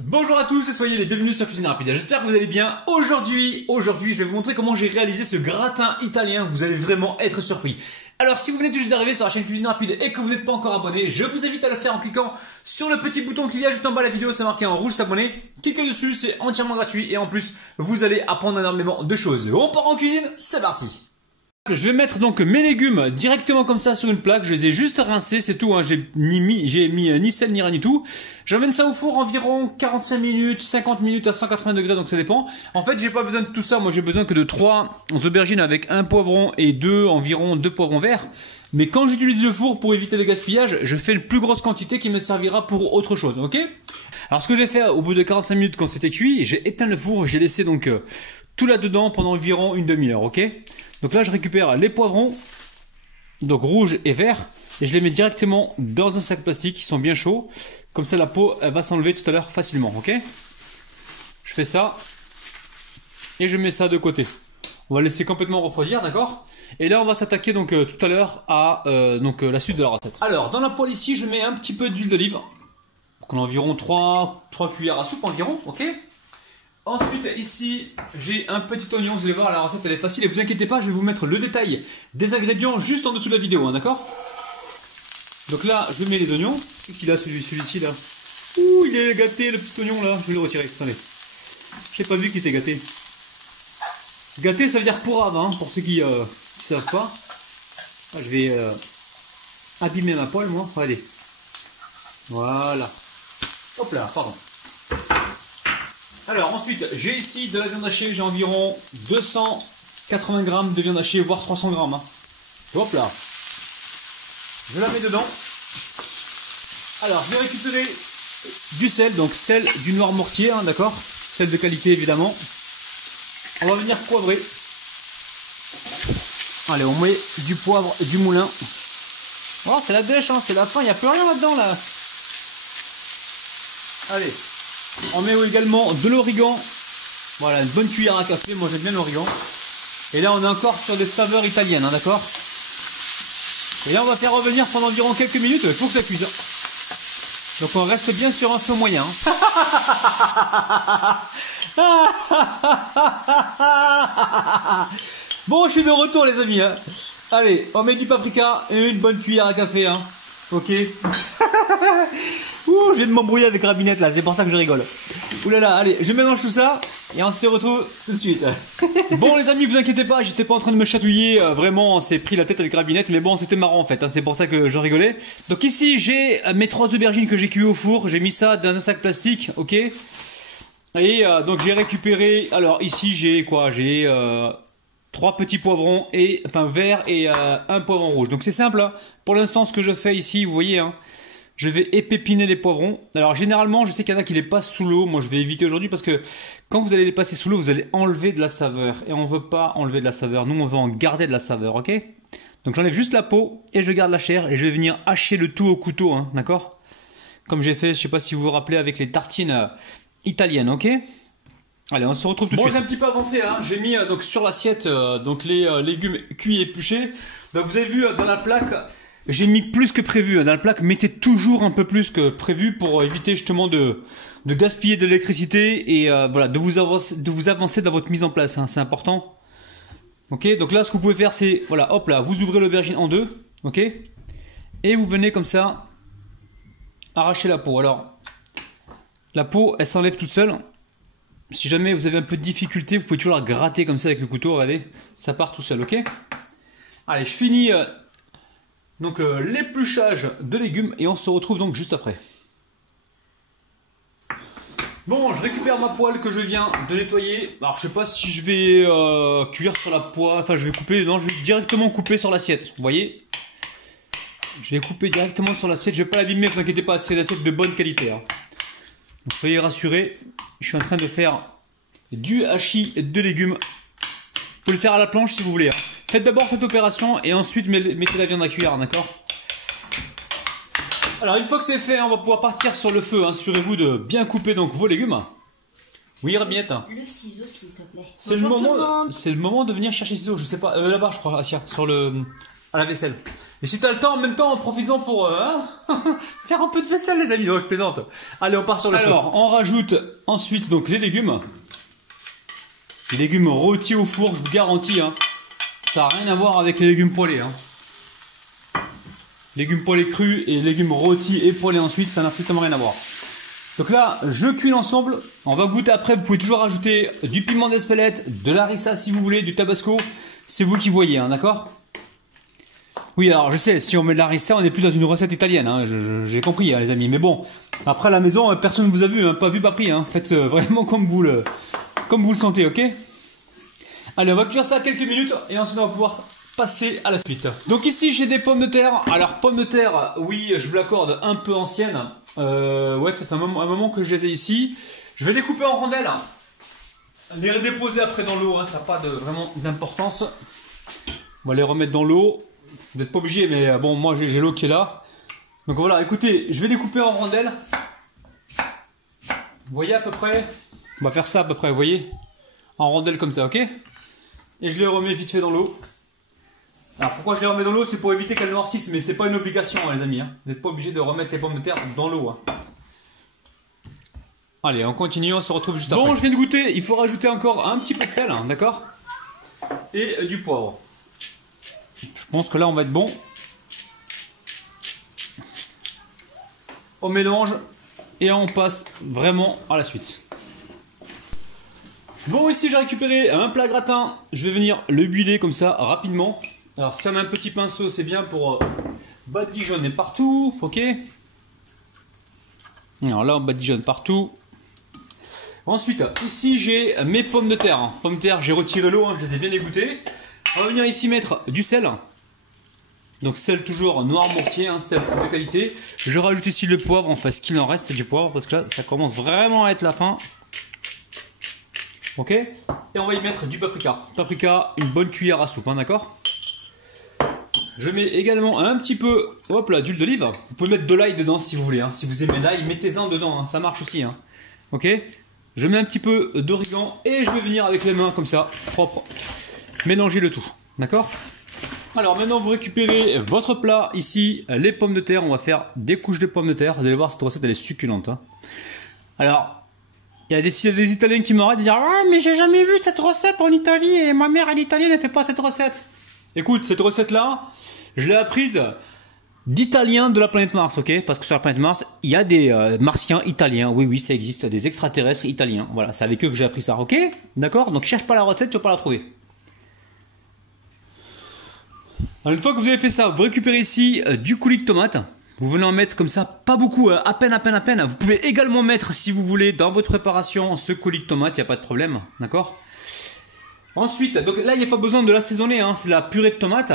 Bonjour à tous et soyez les bienvenus sur Cuisine Rapide. J'espère que vous allez bien. Aujourd'hui, je vais vous montrer comment j'ai réalisé ce gratin italien. Vous allez vraiment être surpris. Alors si vous venez tout juste d'arriver sur la chaîne Cuisine Rapide et que vous n'êtes pas encore abonné, je vous invite à le faire en cliquant sur le petit bouton qu'il y a juste en bas de la vidéo, c'est marqué en rouge s'abonner. Cliquez dessus, c'est entièrement gratuit et en plus, vous allez apprendre énormément de choses. On part en cuisine, c'est parti. Je vais mettre donc mes légumes directement comme ça sur une plaque. Je les ai juste rincés, c'est tout. Hein. J'ai mis ni sel ni rien du tout. J'emmène ça au four environ 45 minutes, 50 minutes à 180 degrés, donc ça dépend. En fait, j'ai pas besoin de tout ça. Moi, j'ai besoin que de 3 aubergines avec un poivron et environ 2 poivrons verts. Mais quand j'utilise le four pour éviter le gaspillage, je fais une plus grosse quantité qui me servira pour autre chose, ok? Alors, ce que j'ai fait au bout de 45 minutes quand c'était cuit, j'ai éteint le four, j'ai laissé donc tout là-dedans pendant environ une demi-heure, ok? Donc là, je récupère les poivrons, donc rouges et verts, et je les mets directement dans un sac plastique qui sont bien chauds. Comme ça, la peau, elle va s'enlever tout à l'heure facilement, ok? Je fais ça, et je mets ça de côté. On va laisser complètement refroidir, d'accord? Et là, on va s'attaquer donc tout à l'heure à la suite de la recette. Alors, dans la poêle ici, je mets un petit peu d'huile d'olive. Donc on a environ 3 cuillères à soupe environ, ok? Ensuite, ici, j'ai un petit oignon. Vous allez voir, la recette, elle est facile. Et vous inquiétez pas, je vais vous mettre le détail des ingrédients juste en dessous de la vidéo, hein, d'accord? Donc là, je mets les oignons. Qu'est-ce qu'il a, celui-ci, là? Ouh, il est gâté, le petit oignon, là. Je vais le retirer, attendez. J'ai pas vu qu'il était gâté. Gâté, ça veut dire pourrave, hein, pour ceux qui savent pas. Là, je vais abîmer ma poêle, moi. Allez. Voilà. Hop là, pardon. Alors ensuite, j'ai ici de la viande hachée, j'ai environ 280 grammes de viande hachée, voire 300 grammes. Hein. Hop là. Je la mets dedans. Alors, je vais récupérer du sel, donc sel du noir mortier, hein, d'accord? Sel de qualité évidemment. On va venir poivrer. Allez, on met du poivre du moulin. Oh, c'est la dèche, hein, c'est la fin, il n'y a plus rien là-dedans là. Allez. On met également de l'origan. Voilà, une bonne cuillère à café. Moi j'aime bien l'origan. Et là on est encore sur des saveurs italiennes, hein, d'accord? Et là on va faire revenir pendant environ quelques minutes. Il faut que ça cuise. Donc on reste bien sur un feu moyen. Bon, je suis de retour les amis. Hein. Allez, on met du paprika et une bonne cuillère à café. Hein. Ok. Ouh, je viens de m'embrouiller avec Rabinette là, c'est pour ça que je rigole. Ouh là là, allez, je mélange tout ça et on se retrouve tout de suite. Bon les amis, vous inquiétez pas, j'étais pas en train de me chatouiller, vraiment on s'est pris la tête avec Rabinette, mais bon c'était marrant en fait, hein, c'est pour ça que je rigolais. Donc ici j'ai mes 3 aubergines que j'ai cuit au four, j'ai mis ça dans un sac plastique, ok. Et donc j'ai récupéré, alors ici j'ai quoi, j'ai 3 petits poivrons verts et un poivron rouge. Donc c'est simple, hein. Pour l'instant ce que je fais ici, vous voyez, hein, je vais épépiner les poivrons. Alors généralement, je sais qu'il y en a qui les passent sous l'eau. Moi, je vais éviter aujourd'hui parce que quand vous allez les passer sous l'eau, vous allez enlever de la saveur. Et on ne veut pas enlever de la saveur. Nous, on veut en garder de la saveur, ok? Donc j'enlève juste la peau et je garde la chair. Et je vais venir hacher le tout au couteau, hein, d'accord? Comme j'ai fait, je ne sais pas si vous vous rappelez, avec les tartines italiennes, ok? Allez, on se retrouve tout de suite. Bon, j'ai un petit peu avancé, hein. J'ai mis donc sur l'assiette les légumes cuits et épluchés. Donc vous avez vu dans la plaque... J'ai mis plus que prévu. Dans la plaque, mettez toujours un peu plus que prévu pour éviter justement de gaspiller de l'électricité et voilà, de vous avancer dans votre mise en place. Hein, c'est important. Ok, donc là, ce que vous pouvez faire, c'est voilà, hop là, vous ouvrez l'aubergine en deux, ok, et vous venez comme ça arracher la peau. Alors, la peau, elle s'enlève toute seule. Si jamais vous avez un peu de difficulté, vous pouvez toujours la gratter comme ça avec le couteau. Regardez, ça part tout seul, ok. Allez, je finis. Donc l'épluchage de légumes et on se retrouve donc juste après. Bon, je récupère ma poêle que je viens de nettoyer. Alors je sais pas si je vais cuire sur la poêle, enfin je vais couper, non je vais directement couper sur l'assiette, vous voyez. Je vais couper directement sur l'assiette, je vais pas l'abîmer, vous inquiétez pas, c'est l'assiette de bonne qualité. Hein. Donc soyez rassurés, je suis en train de faire du hachis de légumes. Vous pouvez le faire à la planche si vous voulez. Hein. Faites d'abord cette opération et ensuite mettez la viande à cuire, d'accord? Alors une fois que c'est fait, on va pouvoir partir sur le feu. Assurez-vous de bien couper donc vos légumes. Oui, Rabinette. Le ciseau, s'il te plaît. C'est le moment de venir chercher les ciseaux. Je sais pas, là-bas, je crois, Asia, sur le à la vaisselle. Et si t'as le temps, en même temps, profites-en pour faire un peu de vaisselle, les amis. Non, je plaisante. Allez, on part sur le feu. Alors, on rajoute ensuite donc les légumes. Les légumes rôtis au four, je vous garantis. Hein, ça n'a rien à voir avec les légumes poêlés. Hein. Légumes poêlés crus et légumes rôtis et poêlés ensuite, ça n'a strictement rien à voir. Donc là, je cuis l'ensemble. On va goûter après. Vous pouvez toujours rajouter du piment d'Espelette, de l'harissa si vous voulez, du tabasco. C'est vous qui voyez, hein, d'accord? Oui, alors je sais, si on met de l'harissa, on n'est plus dans une recette italienne, hein, j'ai compris, hein, les amis. Mais bon, après à la maison, personne ne vous a vu, hein, pas vu, pas pris. Hein. Faites vraiment comme vous le sentez, ok? Allez, on va cuire ça quelques minutes et ensuite on va pouvoir passer à la suite. Donc ici, j'ai des pommes de terre. Alors, pommes de terre, oui, je vous l'accorde, un peu anciennes. Ouais, ça fait un moment que je les ai ici. Je vais les couper en rondelles. Les redéposer après dans l'eau, hein, ça n'a pas vraiment d'importance. On va les remettre dans l'eau. Vous n'êtes pas obligé, mais bon, moi j'ai l'eau qui est là. Donc voilà, écoutez, je vais les couper en rondelles. Vous voyez à peu près? On va faire ça à peu près, vous voyez? En rondelles comme ça, ok? Et je les remets vite fait dans l'eau. Alors pourquoi je les remets dans l'eau? C'est pour éviter qu'elles noircissent, mais c'est pas une obligation, hein, les amis. Hein. Vous n'êtes pas obligé de remettre les pommes de terre dans l'eau. Hein. Allez, on continue, on se retrouve juste après. Bon, je viens de goûter, il faut rajouter encore un petit peu de sel, hein, d'accord? Et du poivre. Je pense que là, on va être bon. On mélange et on passe vraiment à la suite. Bon, ici, j'ai récupéré un plat gratin. Je vais venir le huiler comme ça, rapidement. Alors, si on a un petit pinceau, c'est bien pour badigeonner partout, ok? Alors là, on badigeonne partout. Ensuite, ici, j'ai mes pommes de terre. Pommes de terre, j'ai retiré l'eau, hein, je les ai bien égouttées. On va venir ici mettre du sel. Donc sel toujours noir mortier, hein, sel de qualité. Je rajoute ici le poivre, enfin ce qu'il en reste du poivre, parce que là, ça commence vraiment à être la fin. Ok? Et on va y mettre du paprika. Paprika, une bonne cuillère à soupe, hein, d'accord? Je mets également un petit peu, hop là, d'huile d'olive. Vous pouvez mettre de l'ail dedans si vous voulez. Hein. Si vous aimez l'ail, mettez-en dedans, hein. Ça marche aussi. Hein. Ok? Je mets un petit peu d'origan et je vais venir avec les mains comme ça, propre, mélanger le tout. D'accord? Alors maintenant vous récupérez votre plat, ici les pommes de terre, on va faire des couches de pommes de terre. Vous allez voir, cette recette elle est succulente. Hein. Alors, il y a des Italiens qui m'arrêtent de dire « Ah mais j'ai jamais vu cette recette en Italie et ma mère elle est italienne, elle ne fait pas cette recette. » Écoute, cette recette là, je l'ai apprise d'Italiens de la planète Mars, ok? Parce que sur la planète Mars, il y a des martiens italiens. Oui, oui, ça existe, des extraterrestres italiens. Voilà, c'est avec eux que j'ai appris ça, ok? D'accord? Donc cherche pas la recette, tu vas pas la trouver. Alors, une fois que vous avez fait ça, vous récupérez ici du coulis de tomate. Vous venez en mettre comme ça, pas beaucoup, à peine, à peine, à peine. Vous pouvez également mettre, si vous voulez, dans votre préparation, ce coulis de tomate, il n'y a pas de problème, d'accord? Ensuite, donc là, il n'y a pas besoin de l'assaisonner, hein, c'est la purée de tomate.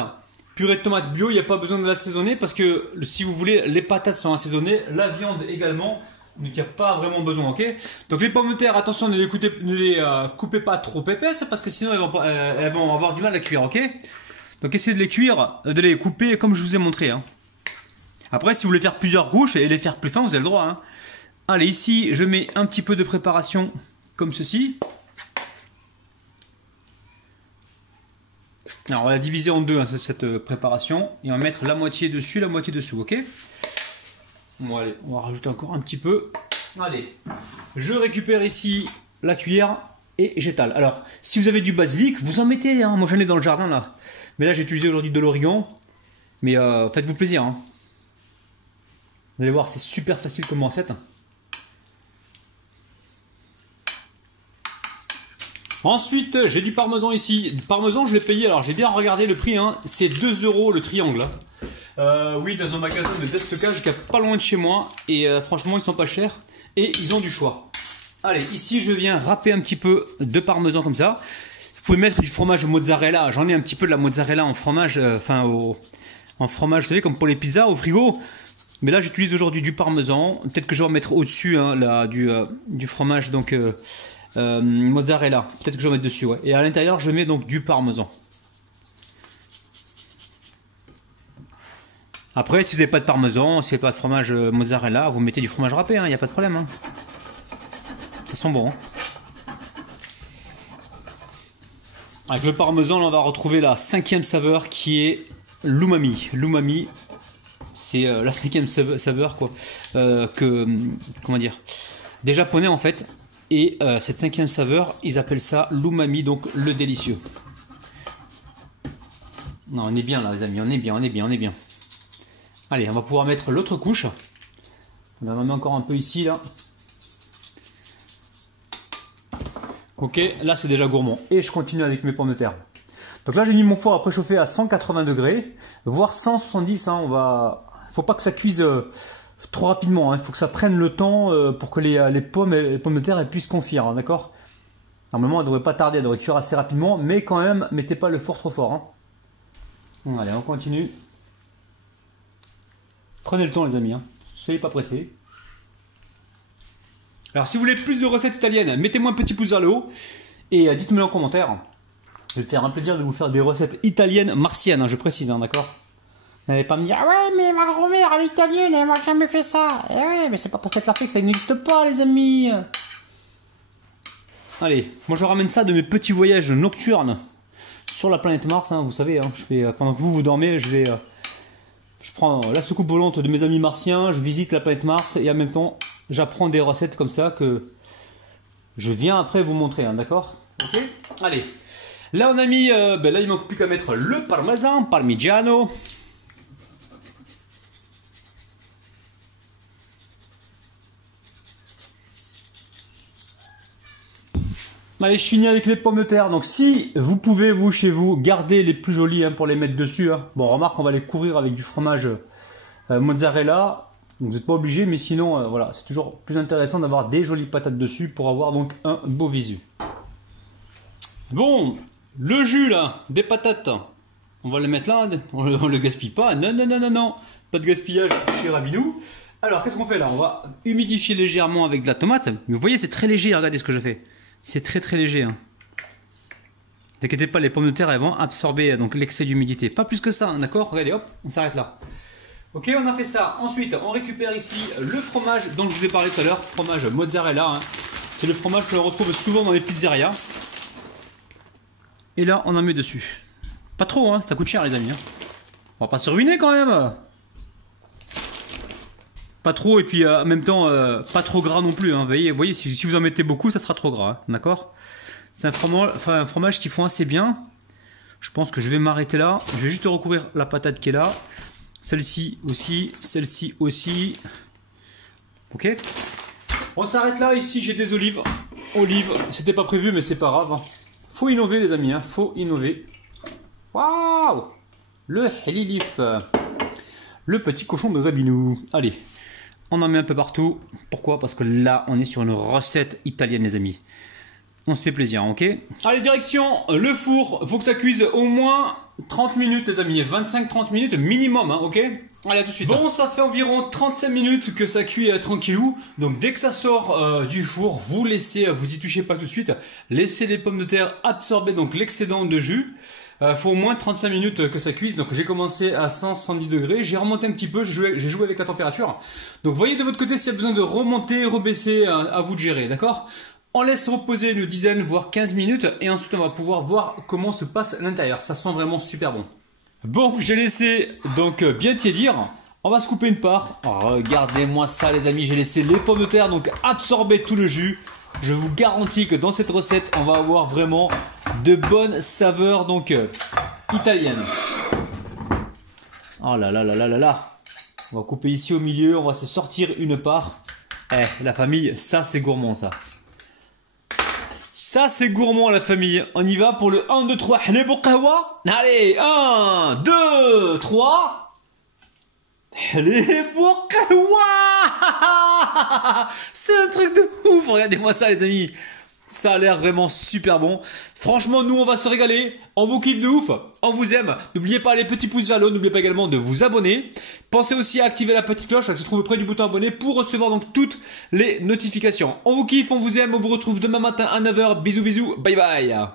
Purée de tomate bio, il n'y a pas besoin de l'assaisonner parce que, si vous voulez, les patates sont assaisonnées, la viande également, donc il n'y a pas vraiment besoin, ok? Donc les pommes de terre, attention, ne les coupez pas trop épaisses parce que sinon elles vont avoir du mal à cuire, ok? Donc essayez de les cuire, de les couper comme je vous ai montré. Hein. Après, si vous voulez faire plusieurs couches et les faire plus fins, vous avez le droit. Hein. Allez, ici, je mets un petit peu de préparation comme ceci. Alors, on va la diviser en deux, hein, cette préparation. Et on va mettre la moitié dessus, la moitié dessous, ok? Bon, allez, on va rajouter encore un petit peu. Allez, je récupère ici la cuillère et j'étale. Alors, si vous avez du basilic, vous en mettez. Hein. Moi, j'en ai dans le jardin, là. Mais là, j'ai utilisé aujourd'hui de l'origan. Mais faites-vous plaisir. Hein. Vous allez voir, c'est super facile comme recette. Ensuite, j'ai du parmesan ici. Le parmesan, je l'ai payé. Alors, j'ai bien regardé le prix. Hein. C'est 2 € le triangle. Oui, dans un magasin de déstockage qui est pas loin de chez moi. Et franchement, ils sont pas chers. Et ils ont du choix. Allez, ici, je viens râper un petit peu de parmesan comme ça. Vous pouvez mettre du fromage mozzarella. J'en ai un petit peu de la mozzarella en fromage, en fromage, vous savez, comme pour les pizzas au frigo. Mais là, j'utilise aujourd'hui du parmesan. Peut-être que je vais en mettre au-dessus hein, du fromage, donc mozzarella. Peut-être que je vais en mettre dessus, ouais. Et à l'intérieur, je mets donc du parmesan. Après, si vous n'avez pas de parmesan, si vous n'avez pas de fromage mozzarella, vous mettez du fromage râpé, il n'y a pas de problème. Hein. Ça sent bon. Hein. Avec le parmesan, là, on va retrouver la 5e saveur qui est l'umami. L'umami, c'est la cinquième saveur quoi. Comment dire, des Japonais en fait. Et cette cinquième saveur, ils appellent ça l'umami, donc le délicieux. Non, on est bien là les amis, on est bien, on est bien, on est bien. Allez, on va pouvoir mettre l'autre couche. On en met encore un peu ici là. Ok, là c'est déjà gourmand. Et je continue avec mes pommes de terre. Donc là j'ai mis mon four à préchauffer à 180 degrés, voire 170. Hein, faut pas que ça cuise trop rapidement. Il faut que ça prenne le temps pour que les pommes de terre elles puissent confire. Hein, d'accord. Normalement elles ne devraient pas tarder, elles devraient cuire assez rapidement, mais quand même mettez pas le four trop fort. Hein. Bon, allez, on continue. Prenez le temps les amis. Hein. Soyez pas pressés. Alors si vous voulez plus de recettes italiennes, mettez-moi un petit pouce vers le haut et dites-moi en commentaire. Je vais faire un plaisir de vous faire des recettes italiennes martiennes, hein, je précise, hein, d'accord. Vous n'allez pas me dire ah ouais mais ma grand-mère elle est italienne, elle m'a jamais fait ça. Eh ouais mais c'est pas parce qu'elle l'a fait que ça n'existe pas les amis. Allez, moi je ramène ça de mes petits voyages nocturnes sur la planète Mars, hein, vous savez, hein, je fais pendant que vous dormez, je prends la soucoupe volante de mes amis martiens, je visite la planète Mars et en même temps j'apprends des recettes comme ça que je viens après vous montrer, hein, d'accord. Ok. Allez, là on a mis, là il manque plus qu'à mettre le parmesan, parmigiano. Allez, je finis avec les pommes de terre. Donc si vous pouvez, vous, chez vous, garder les plus jolies hein, pour les mettre dessus. Hein. Bon, remarque, on va les couvrir avec du fromage mozzarella. Donc vous n'êtes pas obligé, mais sinon, voilà, c'est toujours plus intéressant d'avoir des jolies patates dessus pour avoir donc un beau visu. Bon, le jus là, des patates. On va le mettre là, on le gaspille pas. Non, non, non, non, non. Pas de gaspillage chez Rabinou. Alors, qu'est-ce qu'on fait là? On va humidifier légèrement avec de la tomate. Mais vous voyez, c'est très léger, regardez ce que je fais. C'est très très léger. Hein. Ne t'inquiétez pas, les pommes de terre elles vont absorber donc l'excès d'humidité. Pas plus que ça, hein, d'accord? Regardez, hop, on s'arrête là. Ok, on a fait ça. Ensuite, on récupère ici le fromage dont je vous ai parlé tout à l'heure, fromage mozzarella. Hein. C'est le fromage que l'on retrouve souvent dans les pizzerias. Et là, on en met dessus. Pas trop, hein, ça coûte cher les amis. Hein. On va pas se ruiner quand même. Pas trop et puis en même temps pas trop gras non plus. Hein. Vous voyez si vous en mettez beaucoup, ça sera trop gras. Hein. D'accord? C'est un fromage qui fond assez bien. Je pense que je vais m'arrêter là. Je vais juste recouvrir la patate qui est là. Celle-ci aussi. Celle-ci aussi. Ok? On s'arrête là. Ici, j'ai des olives. Olives, c'était pas prévu, mais c'est pas grave. Hein. Faut innover, les amis. Hein. Faut innover. Waouh! Le halilif. Le petit cochon de Rabinou. Allez. On en met un peu partout. Pourquoi? Parce que là, on est sur une recette italienne, les amis. On se fait plaisir, ok? Allez, direction le four. Faut que ça cuise au moins 30 minutes, les amis. 25-30 minutes minimum, hein, ok? Allez, à tout de suite. Bon, ça fait environ 35 minutes que ça cuit tranquillou. Donc, dès que ça sort du four, vous laissez, vous y touchez pas tout de suite. Laissez les pommes de terre absorber donc l'excédent de jus. Faut au moins 35 minutes que ça cuise. Donc j'ai commencé à 170 degrés. J'ai remonté un petit peu. J'ai joué avec la température. Donc voyez de votre côté s'il y a besoin de remonter, rebaisser, à vous de gérer. D'accord? On laisse reposer une dizaine voire 15 minutes. Et ensuite on va pouvoir voir comment se passe l'intérieur. Ça sent vraiment super bon. Bon, j'ai laissé donc bien tiédir. On va se couper une part. Regardez-moi ça les amis. J'ai laissé les pommes de terre donc absorber tout le jus. Je vous garantis que dans cette recette, on va avoir vraiment de bonnes saveurs donc italiennes. Oh là là là là là là. On va couper ici au milieu, on va se sortir une part. Eh, la famille, ça c'est gourmand ça. Ça c'est gourmand la famille. On y va pour le 1, 2, 3. Allez, 1, 2, 3. C'est un truc de ouf. Regardez-moi ça les amis. Ça a l'air vraiment super bon. Franchement nous on va se régaler. On vous kiffe de ouf. On vous aime. N'oubliez pas les petits pouces vers le haut. N'oubliez pas également de vous abonner. Pensez aussi à activer la petite cloche qui se trouve près du bouton abonné pour recevoir donc toutes les notifications. On vous kiffe, on vous aime. On vous retrouve demain matin à 9 h. Bisous bisous. Bye bye.